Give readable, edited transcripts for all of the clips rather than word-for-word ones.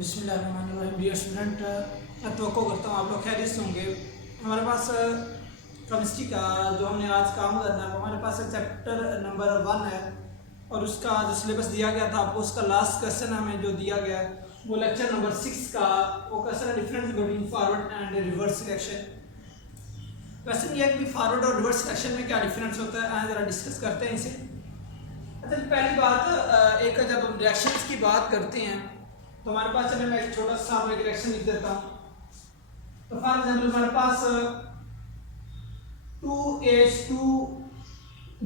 बिस्मिल्लाहिर्रहमानिर्रहीम। Dear student, मैं तवक्को करता हूँ आप लोग खैरियत से होंगे। हमारे पास केमिस्ट्री का जो हमने आज काम करना है वो हमारे पास चैप्टर नंबर 1 है और उसका जो सिलेबस दिया गया था आपको उसका लास्ट क्वेश्चन हमें जो दिया गया है वो लेक्चर नंबर 6 का वो क्वेश्चन है difference between forward and reverse reaction. Question ये है कि फॉरवर्ड और रिवर्स रिएक्शन में क्या डिफरेंस होता है, ज़रा डिस्कस करते हैं इसे। अच्छा, पहली बात एक जब हम रिएक्शंस की बात करते हैं तो हमारे पास चले मैं एक छोटा सा एक रिएक्शन लिख देता हूँ। तो फॉर एग्जांपल हमारे पास 2H2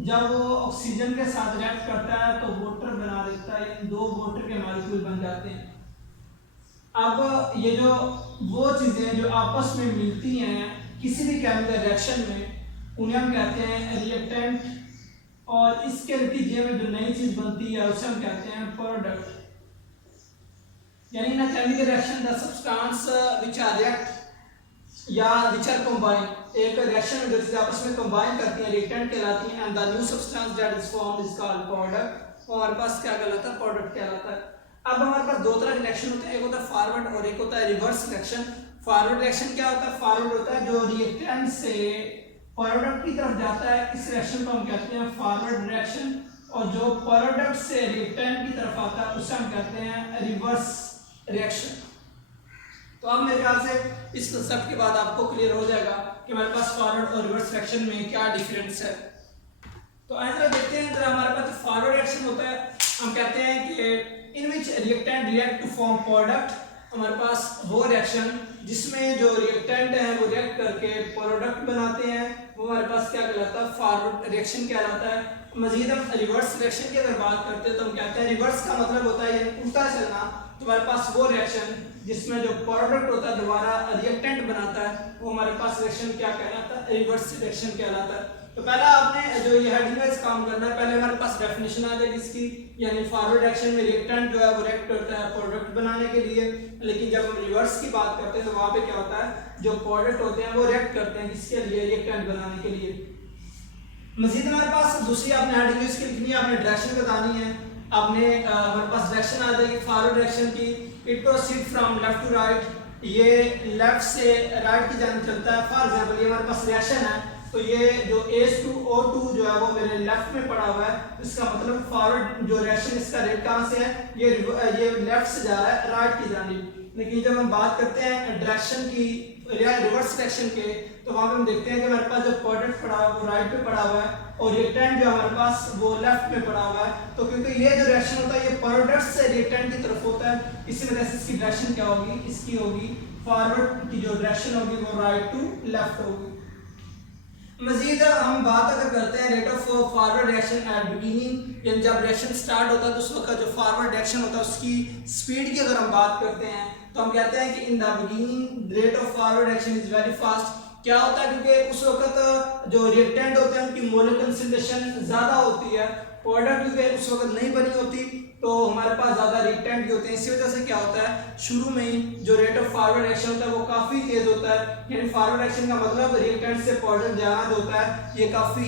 जब वो ऑक्सीजन के साथ रिएक्ट करता है तो वाटर बना देता है, यानी दो वाटर के मॉलिक्यूल बन जाते हैं। अब ये जो वो चीजें जो आपस में मिलती हैं किसी भी केमिकल रिएक्शन में उन्हें हम कहते हैं रिएक्टेंट, और इसके नतीजे में जो नई चीज बनती है उसे हम कहते हैं प्रोडक्ट। यानी in chemical reaction the substance which are react या व्हिच आर कंबाइन, एक रिएक्शन में जो चीजें आपस में कंबाइन करती हैं रिएक्टेंट कहलाती हैं, and the new substance that is formed is called product. और हमारे पास क्या कहलाता है, प्रोडक्ट कहलाता है। अब हमारे पास दो तरह के रिएक्शन होते हैं, एक होता है फॉरवर्ड और एक होता है रिवर्स रिएक्शन। फॉरवर्ड रिएक्शन क्या होता है, फॉरवर्ड होता है जो रिएक्टेंट से प्रोडक्ट की तरफ जाता है, इस रिएक्शन को हम कहते हैं फॉरवर्ड रिएक्शन, और जो प्रोडक्ट से रिएक्टेंट की तरफ आता है उसे हम कहते हैं रिवर्स रिएक्शन। तो अब मेरे ख्याल से इस कंसेप्ट के बाद आपको क्लियर हो जाएगा कि हमारे पास फॉरवर्ड और रिवर्स रिएक्शन में क्या डिफरेंस है। तो ऐसा देखते हैं जरा, हमारे पास फॉरवर्ड रिएक्शन होता है, हम कहते हैं कि in which reactant react to form product. हमारे पास वो रिएक्शन जिसमें जो रिएक्टेंट है वो रिएक्ट करके प्रोडक्ट बनाते हैं वो हमारे पास क्या कहलाता है, फॉरवर्ड रिएक्शन कहलाता है। मजीद हम रिवर्स रिएक्शन की अगर बात करते हैं तो हम कहते हैं रिवर्स का मतलब होता है उल्टा चलना। तो हमारे पास वो रिएक्शन जिसमें जो प्रोडक्ट होता है दोबारा रिएक्टेंट बनाता है वो हमारे पास रिएक्शन क्या कहलाता है, रिवर्स रिएक्शन कहलाता है। तो पहला आपने जो ये हेडिंग वाइज काम करना है, पहले हमारे पास डेफिनेशन आ जाएगी इसकी, यानी फॉरवर्ड रिएक्शन में रिएक्टेंट जो है वो रिएक्ट करता है प्रोडक्ट बनाने के लिए, लेकिन जब हम रिवर्स की बात करते हैं तो वहां पे क्या होता है, जो प्रोडक्ट होते हैं वो रिएक्ट करते हैं किसके लिए, रिएक्टेंट बनाने के लिए। मजीद हमारे पास दूसरी आपने हेडिंग इसकी लिखनी है, आपने डायरेक्शन बतानी है। आपने हमारे पास डायरेक्शन आ जाएगी फॉरवर्ड रिएक्शन की, it proceed from left to right, ये लेफ्ट से राइट की जानिब चलता है। फॉर एग्जांपल ये हमारे पास रिएक्शन है तो ये जो H2O2 जो है वो मेरे लेफ्ट में पड़ा हुआ है, इसका मतलब फॉरवर्ड जो रिएक्शन इसका रेट कहां से है, ये लेफ्ट से जा रहा है राइट की जानिब। लेकिन जब हम बात करते हैं डायरेक्शन की रिवर्स रिएक्शन के तो वहां पे हम देखते हैं कि हमारे पास जो प्रोडक्ट पड़ा हुआ है वो राइट पे पड़ा हुआ है और रिएक्टेंट जो हमारे पास वो लेफ्ट में पड़ा हुआ है। तो क्योंकि ये जो रिएक्शन होता है ये प्रोडक्ट से रिएक्टेंट की तरफ होता है, इसी वजह से इसकी डायरेक्शन क्या होगी, इसकी होगी फॉरवर्ड की जो डायरेक्शन होगी वो राइट टू लेफ्ट होगी। मजीद हम बात अगर करते हैं rate of forward reaction at beginning, यानी जब रिएक्शन स्टार्ट होता है तो उस वक्त जो फॉरवर्ड रिएक्शन होता है उसकी स्पीड की अगर हम बात करते हैं तो हम कहते हैं कि in the beginning rate of forward reaction is very fast. क्या होता है, क्योंकि उस वक्त जो रिएक्टेंट होते हैं उनकी मोलर कंसंट्रेशन ज्यादा होती है, प्रोडक्ट क्योंकि उस वक्त नहीं बनी होती तो हमारे पास ज्यादा रिएक्टेंट भी होते हैं। इसी वजह से क्या होता है, शुरू में ही जो रेट ऑफ फॉरवर्ड रिएक्शन होता है वो काफी तेज होता है, यानी फॉरवर्ड रिएक्शन का मतलब रिएक्टेंट से प्रोडक्ट जाना जो होता है ये काफी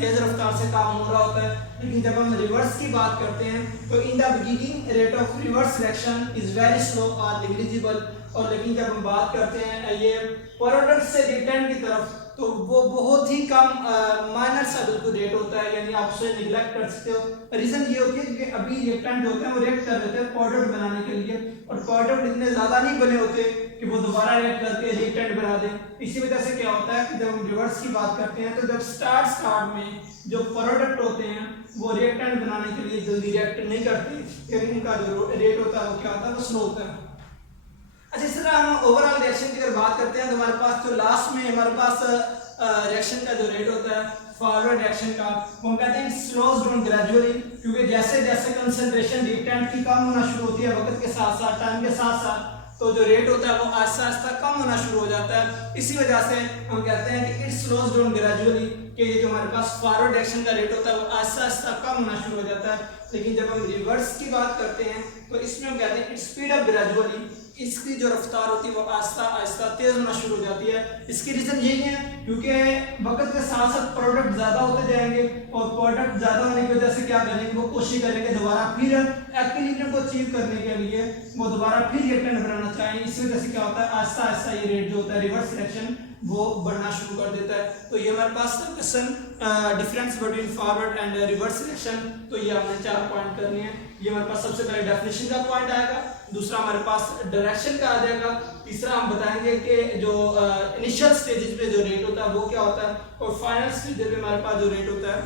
तेज रफ्तार से काम हो रहा होता है। लेकिन जब हम रिवर्स की बात करते हैं तो in the beginning rate of reverse reaction is very slow और नेग्लिजिबल, और लेकिन जब हम बात करते हैं ये प्रोडक्ट से रिएक्टेंट की तरफ तो वो बहुत ही कम माइनर सा बिल्कुल रेट होता है, यानी आप उसे निगलेक्ट कर सकते हो। रीजन ये होती है कि अभी रिएक्टेंट जो होते हैं वो रिएक्ट कर रहे थे प्रोडक्ट बनाने के लिए, और प्रोडक्ट इतने ज्यादा नहीं बने होते कि वो दोबारा रिएक्ट करके रिएक्टेंट बना दें। इसी वजह से क्या होता है कि जब हम रिवर्स की बात करते हैं तो जब स्टार्ट में जो प्रोडक्ट होते हैं वो रिएक्टेंट बनाने के लिए जल्दी रिएक्ट नहीं करते, यानी उनका जो रेट होता है वो क्या होता है, वो स्लो होता है। अच्छा, इस तरह हम ओवरऑल रिएक्शन की अगर बात करते हैं तो हमारे पास जो लास्ट में हमारे पास रिएक्शन का जो रेट होता है फॉरवर्ड रिएक्शन का वो हम कहते हैं स्लोज डाउन ग्रेजुअली, क्योंकि जैसे जैसे कंसंट्रेशन रिएक्टेंट की कम होना शुरू होती है वक्त के साथ साथ, टाइम के साथ साथ, तो जो रेट होता है वो आहिस्ता आहिस्ता कम होना शुरू हो जाता है। इसी वजह से हम कहते हैं कि इट स्लोज डाउन ग्रेजुअली, कि ये जो हमारे पास फॉरवर्ड रिएक्शन का रेट होता है वो आहिस्ता आहिस्ता कम होना शुरू हो जाता है। लेकिन जब हम रिवर्स की बात करते हैं तो इसमें हम कहते हैं इट स्पीड अप ग्रेजुअली, इसकी जो रफ्तार होती है वो आहिस्ता आहिस्ता तेज होना शुरू हो जाती है। इसकी रीजन यही है क्योंकि वक्त के साथ साथ प्रोडक्ट ज़्यादा होते जाएंगे और प्रोडक्ट ज़्यादा होने की वजह से क्या करेंगे, वो कोशिश करेंगे दोबारा फिर एक्विलिब्रियम को अचीव करने के लिए वो दोबारा फिर रिएक्टेंट बनाना चाहें। इस वजह से क्या होता है, आहिस्ता आहिस्ता ये रेट जो होता है रिवर्स रिएक्शन वो बढ़ना शुरू कर देता है। तो ये हमारे पास question difference between forward and reverse reaction, तो ये हमने 4 पॉइंट करने हैं। ये हमारे पास सबसे पहले डेफिनेशन का पॉइंट आएगा, दूसरा हमारे पास डायरेक्शन का आ जाएगा, तीसरा हम बताएंगे कि जो इनिशियल स्टेजेस पे जो रेट होता है वो क्या होता है, और फाइनल स्टेज पे हमारे पास जो रेट होता है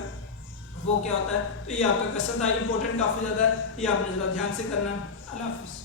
वो क्या होता है। तो ये आपका क्वेश्चन था, इंपॉर्टेंट काफी ज्यादा है, ये आपने जरा ध्यान से करना है। अल्लाह हाफिज़।